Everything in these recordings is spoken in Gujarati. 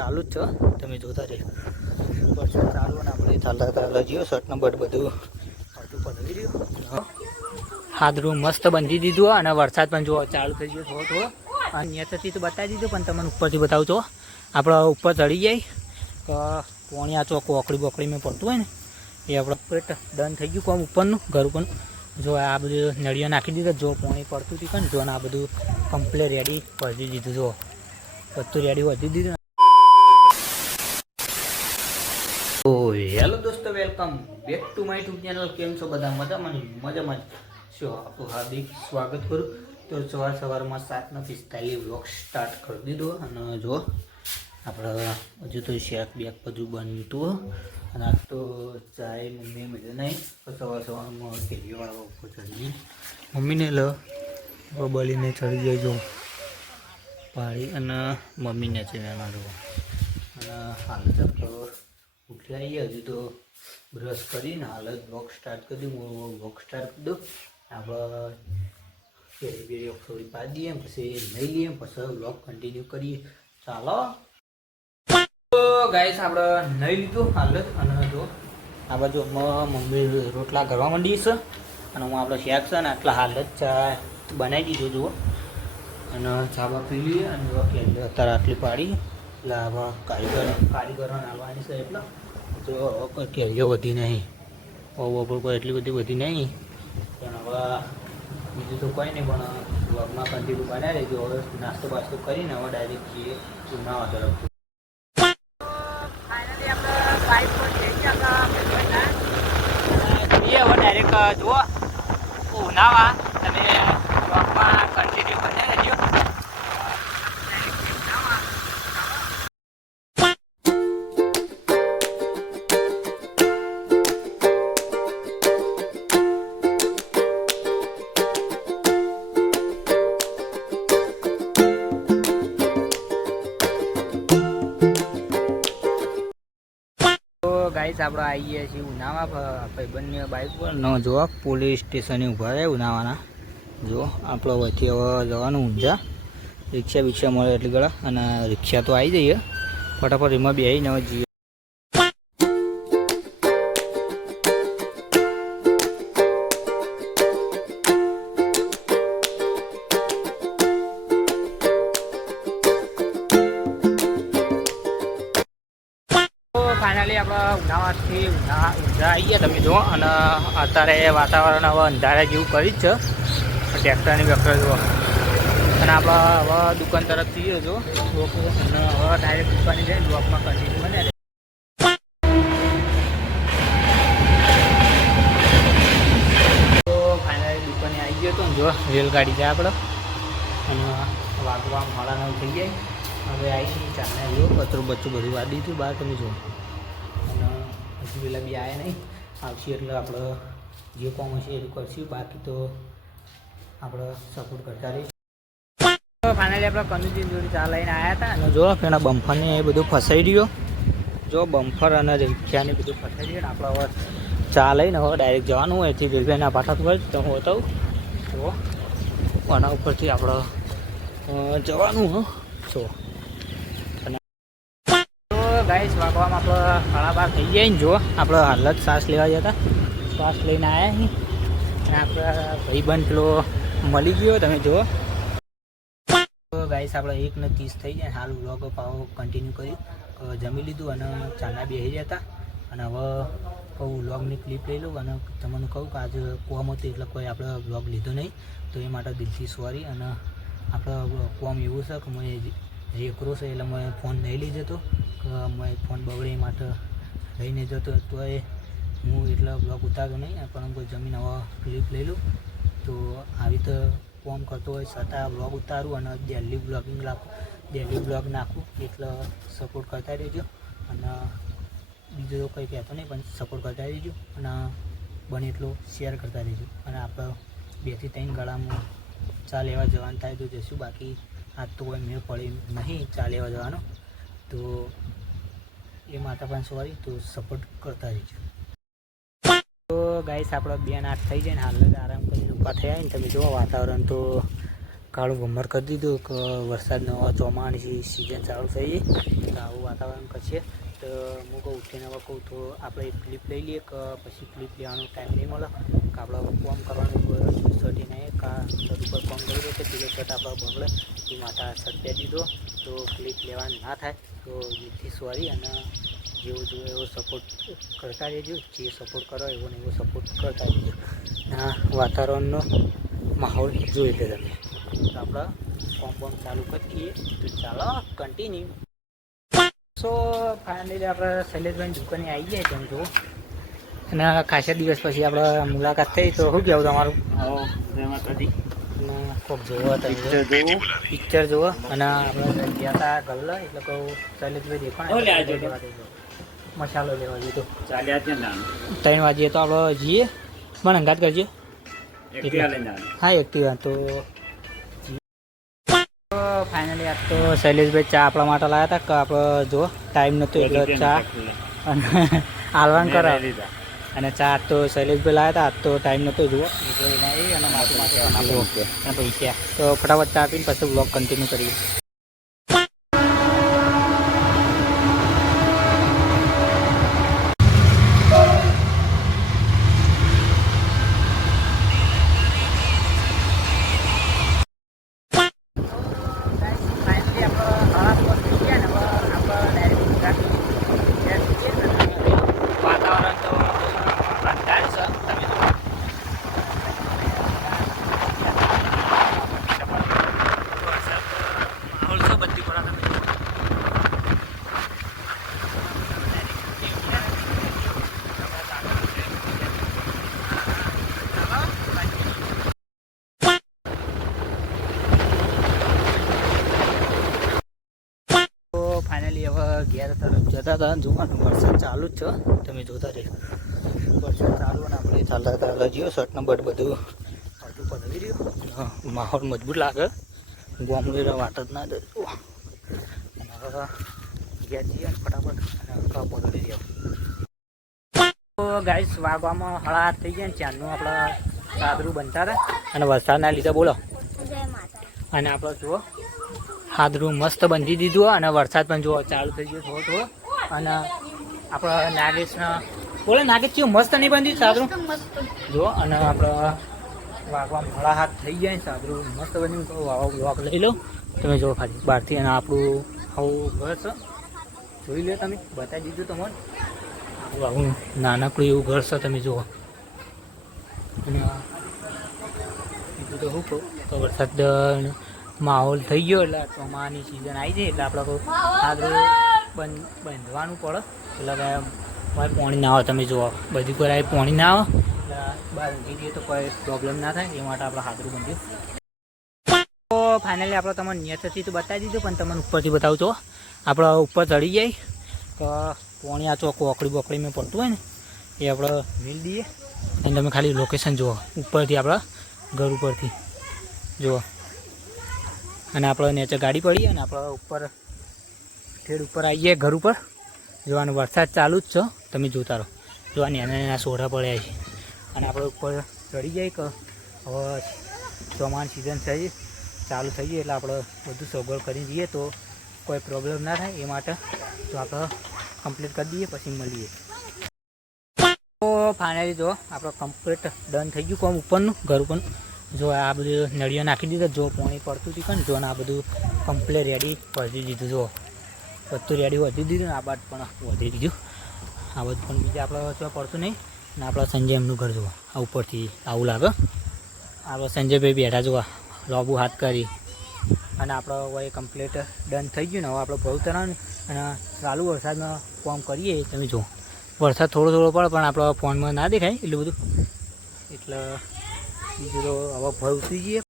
ચાલુ જ છે, તમે જોતા રહે વરસાદ ચાલુ ને આપણે ચાલતા જીઓ શર્ટ નંબર બધું અડધું પધરી રહ્યું. હાદરું મસ્ત બાંધી દીધું અને વરસાદ પણ જો ચાલુ થઈ ગયો થોડો થોડો. અને અહીંયાથી તો બતાવી દીધું પણ તમને ઉપરથી બતાવું છો. આપણે ઉપર ચડી જાય તો પોણી આ ચોક ઓકળી બોકડીમાં પડતું હોય ને એ આપણે ઉપર ડન થઈ ગયું કોમ ઉપરનું ઘર ઉપરનું. જો આ બધું નળીઓ નાખી દીધા, જો પોણી પડતું હતું ને જો આ બધું કમ્પ્લેટ રેડી કરી દીધું. જો બધું રેડી વધી દીધું. તો હેલો દોસ્તો, welcome back to my YouTube channel. કેમ છો બધા? મજામાં શું? આપણું હાર્દિક સ્વાગત કરું. તો સવારમાં 7:45 વ્લોગ સ્ટાર્ટ કરી દીધો. અને જો આપણે હજુ તો શેક બેક બધું બનતું અને આજ તો ચાય મમ્મી મજા નહીં. સવારમાં કેરીવાળા ઉપર ચડી મમ્મીને બલીને ચડી જાય જો પાડી અને મમ્મીને છે મારું. અને હાલ તો ઉઠી આવીએ, હજુ તો બ્રશ કરીને હાલ જ બ્લોગ સ્ટાર્ટ કરી દઉં. હું બ્લોગ સ્ટાર્ટ કરી દઉં. આપણે કેરી બેરી થોડી પાડી દઈએ, પછી લઈ લઈએ, પછી બ્લોગ કન્ટિન્યુ કરીએ. ચાલો તો ગાઈસ, આપણે નહીં લીધું હાલ જ. અને જો આ બાજુ મમ્મી રોટલા કરવા માંડી છે અને હું આપણો શેક છે ને આટલા હાલ જ ચા બનાવી દીધું જુઓ. અને ચાબા પી લઈએ અને અત્યારે આટલી પાડી એટલે આવા કારીગરો નાલવાની છે. એટલે તો કેરીઓ વધી નહીં, ઓવર કોઈ એટલી બધી વધી નહીં. પણ હવે બીજું તો કોઈ નહીં, પણ વ્લોગમાં કન્ટિન્યુ બનાવી રહેજો. હવે નાસ્તો બાસ્તો કરીને હવે ડાયરેક્ટ જઈએ ઉનાળા તરફ. હવે ડાયરેક્ટ જુઓ ઉનાળા, તમે વ્લોગમાં કન્ટિન્યુ બનાવી રહેજો. ગાઈસ, આપણે આવી ગયા છીએ ઉનાવા ભાઈબંધની બાઇક પર ન જોવા પોલીસ સ્ટેશને ઊભા રહે ઉનાવાના. જો આપણે વચ્ચે હવે જવાનું ઊંઝા, રિક્ષા મળે એટલી ગળા. અને રિક્ષા તો આવી જઈએ ફટાફટ, એમાં બેસીને હવે જઈએ. ફાઇનલી આપણે ઉનાવાથી ઊંઝા આવી ગયા, તમે જુઓ. અને અત્યારે વાતાવરણ હવે અંધારા જેવું કરી જ છે, ટ્રેક્ટરની બેક્ટર જુઓ. અને આપણે હવે દુકાન તરફ જઈએ જો. અને હવે ડાયરેક્ટ દુકાને જઈને બ્લોકમાં કન્ટિન્યુ બને. તો ફાઇનલી દુકાને આવી ગયો હતો ને જો રેલગાડી જાય આપણે. અને વાગવા મોડા 9 થઈ જાય. હવે આવી ચાલને જો કચરું બચ્ચું બધું વાળી દીધું બહાર, તમે જુઓ. અને હજુ પેલા બી આવ્યા નહીં, આવશે એટલે આપણે જે કામ હશે એ કરશું. બાકી તો આપણે સપોર્ટ કરતા રહીશું. ફાઇનલી આપણે કનુજી જોડી ચા લઈને આવ્યા હતા. અને જો પેલા બમ્ફરને એ બધું ફસાઈ રહ્યો. જો બમ્ફર અને રિક્ષાને બધું ફસાઈ રહ્યું. ને આપણે હવે ચા લઈને હવે ડાયરેક્ટ જવાનું હોય એથી રેલવેના પાટા પર તો હું બતાવું. જો આના ઉપરથી આપણે જવાનું જો. ગાઈસ, વાગવામાં આપણે 12:30 થઈ જાય ને જો આપણે હાલ જ શ્વાસ લેવા ગયા હતા. શ્વાસ લઈને આવ્યા છીએ અને આપણે ભાઈબંધ પેલો મળી ગયો, તમે જુઓ. તો ગાઈસ, આપણે 1:30 થઈ જાય. હાલ વ્લોગ પાવો કન્ટિન્યુ કર્યું, જમી લીધું અને ચાના બેસી ગયા હતા. અને હવે કહું વ્લોગની ક્લિપ લઈ લઉં અને તમને કહું કે આજે કોમ હતું એટલે કોઈ આપણે વ્લોગ લીધો નહીં, તો એ માટે દિલથી સોરી. અને આપણે કોમ એવું છે કે મેં એકરો છે એટલે મેં ફોન નહીં લઈ જતો, કે મેં ફોન બગડે એ માટે લઈને જતો તો એ હું એટલે બ્લોગ ઉતારતો નહીં. પણ કોઈ જમીન હવે ક્લિપ લઈ લઉં તો આવી રીતે કોમ કરતો હોય છતાં બ્લોગ ઉતારું અને ડેલી બ્લોગ નાખું. એટલે સપોર્ટ કરતા રહેજો. અને બીજું કંઈ કહેતો નહીં, પણ સપોર્ટ કરતા રહેજો અને બને એટલો શેર કરતા રહેજો. અને આપણે 2 થી 3 ગાળામાં ચા લેવા જવાનું થાય તો જઈશું. બાકી આજ તો કોઈ મેળ પડે નહીં ચા લેવા જવાનો, તો એ માટે પણ સોરી. તો સપોર્ટ કરતા રહીજો. તો ગાઈસ, આપણે 2:08 થઈ જાય ને હાલ જ આરામ કરી ઊભા થયા ને તમે જુઓ. વાતાવરણ તો કાળું ભમર કરી દીધું કે વરસાદનો ચોમાસાની સિઝન ચાલુ થઈ ગઈ તો આવું વાતાવરણ કરશે તો હું કહું ઉઠીને હવે કહું તો આપણે એક ક્લિપ લઈ લઈએ કે પછી ક્લિપ લેવાનો ટાઈમ નહીં મળે કે આપણે કોમ કરવાનું સટી નહીં કા સટ ઉપર કોમ કરી દે તો પેલો સટ આપણે બગડે એ માટે સટ પહેરી દીધો તો ક્લિપ લેવાનું ના થાય તો જેથી સોરી અને જેવો જોઈએ એવો સપોર્ટ કરતા રહેજો જે સપોર્ટ કરો એવો ને એવો સપોર્ટ કરતા રહેજો આ વાતાવરણનો માહોલ જોઈ લે તમે તો આપણે કોમ બોમ ચાલુ કરી દઈએ તો ચાલો કન્ટિન્યુ સો ફાઇનલી આપણે શૈલેષભાઈની દુકાને આવી જાય તેમ જો અને ખાસા દિવસ પછી આપણે મુલાકાત થઈ તો શું કહેવું તમારું કોક જોવો પિક્ચર જોવો અને આપણે ગયા હતા ગલ્લા એટલે કહું શૈલેષભાઈ દેખાણ મસાલો લેવા જઈએ તો 3 વાગે તો આપણે જઈએ પણ અંગાત કરજે હા એક્ટિવા તો ફાઇનલી આજ તો શૈલેષભાઈ ચા આપણા માટે લાવ્યા હતા કે આપણે જો ટાઈમ નહોતો એટલે ચા અને હાલવાન કરાવી અને ચા આજ તો શૈલેષભાઈ લાવ્યા હતા આજ તો ટાઈમ નહોતો જુઓ અને માથું માટે પૈસા તો ફટાફટ ચા આપીને પછી બ્લોગ કન્ટિન્યુ કરીએ ફાઇનલી હવે ઘેર તરફ જતા હતા જોવાનું વરસાદ ચાલુ જ છે તમે જોતા રહેજો વરસાદ ચાલુ અને આપણે ચાલતા ચાલતા જઈએ શર્ટ નંબર બધું અડધું પધરી રહ્યું માહોલ મજબૂત લાગે ગોમડું વાટ જ ના દે અને હવે ઘેર જઈએ ફટાફટ પધરી રહ્યો તો ગાઈસ વાગવામાં 7:30 થઈ ગયા ને ચારનું આપણે સાદરું બનતા હતા અને વરસાદના લીધે બોલો અને આપણે જુઓ હાદરું મસ્ત બાંધી દીધું અને વરસાદ પણ જો ચાલુ થઈ ગયો થોડો થોડો અને આપણે નાગેશના બોલે નાગેશ કેવું મસ્ત નહીં બાંધ્યું સાદરું જો અને આપણે વાગવા 7:30 થઈ જાય ને સાદરું મસ્ત બન્યું તો વાક લઈ લો તમે જો ખાલી બહારથી અને આપણું આવું ઘર છે જોઈ લો તમે બતાવી દીધું તમને આવું નાનકડું એવું ઘર છે તમે જુઓ અને બીજું તો શું કહું તો વરસાદ માહોલ થઈ ગયો એટલે ચોમાસાની સિઝન આવી જાય એટલે આપણે સાદરું બાંધવાનું પડે એટલે મારે પાણી ના આવે તમે જુઓ બધી કોઈ આવી પાણી ના આવે એટલે બહાર ઊંઘી જઈએ તો કોઈ પ્રોબ્લેમ ના થાય એ માટે આપણે સાદરું બાંધ્યું તો ફાઇનલી આપણે તમને નિયતથી તો બતાવી દીધું પણ તમને ઉપરથી બતાવું છો આપણે ઉપર ચડી જાય તો પાણી આ ચોક ઓકડી બોકડીમાં પડતું હોય ને એ આપણે વીલ દઈએ અને તમે ખાલી લોકેશન જુઓ ઉપરથી આપણા ઘર ઉપરથી જુઓ અને આપણે નીચે ગાડી પડી અને આપણે ઉપર ઠેડ ઉપર આવીએ ઘર ઉપર જોવાનું વરસાદ ચાલુ જ છે તમે જોતા રહો જોવાની નાના સોઢા પડ્યા છે અને આપણે ઉપર ચડી જાય કે હવે ચોમાસાની સિઝન થઈ ચાલુ થઈ ગઈ એટલે આપણે બધું સગવડ કરી દઈએ તો કોઈ પ્રોબ્લેમ ના થાય એ માટે તો આપણે કમ્પ્લીટ કરી દઈએ પછી મળીએ તો ફાઇનલી જો આપણે કમ્પ્લીટ ડન થઈ ગયું કોમ ઉપરનું ઘર ઉપરનું જો આ બધું નળીઓ નાખી દીધા જો પાણી પડતું હતું ને જો આ બધું કમ્પ્લીટ રેડી કરી દીધું જો બધું રેડી વધી દીધું ને આ બાદ પણ વધી દીધું આ બધું પણ બીજા આપણે જો પડતું નહીં ને આપણા સંજય એમનું ઘર જોવા આ ઉપરથી આવું લાગે આપણે સંજયભાઈ બેઠા જોવા લોબુ હાથ કરી અને આપણે હવે કમ્પ્લીટ ડન થઈ ગયું ને હવે આપણે બહુ તરાણ અને ચાલુ વરસાદમાં કામ કરીએ તમે જુઓ વરસાદ થોડો થોડો પડે પણ આપણા ફોનમાં ના દેખાય એટલું બધું એટલે બીજું તો હવે ભર ઉતરી જઈએ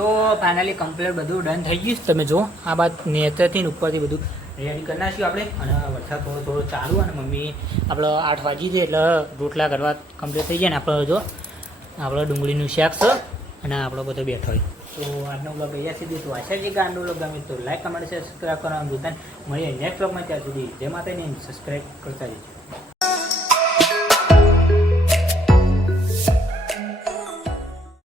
તો ફાઇનલી કમ્પ્લીટ બધું ડન થઈ ગયું તમે જુઓ આ બાદ નેચરથી ઉપરથી બધું રેડી કરી નાખ્યું આપણે અને વરસાદ થોડો થોડો ચાલુ અને મમ્મી આપણે 8 વાગી જાય એટલે રોટલા કરવા કમ્પ્લીટ થઈ જાય ને આપણે જો આપણે ડુંગળીનું શાક છે અને આપણો બધો બેઠો હોય તો આજનો બ્લોગ અહીંયા સુધી તો આશા છે કે આજનો બ્લોગ ગમે તો લાઈક કમેન્ટ શેર સબસ્ક્રાઈબ કરવાનું ભૂલતા મળીએ નેક્સ્ટ બ્લોગમાં ત્યાં સુધી જે માતાને સબસ્ક્રાઈબ કરતા જજો.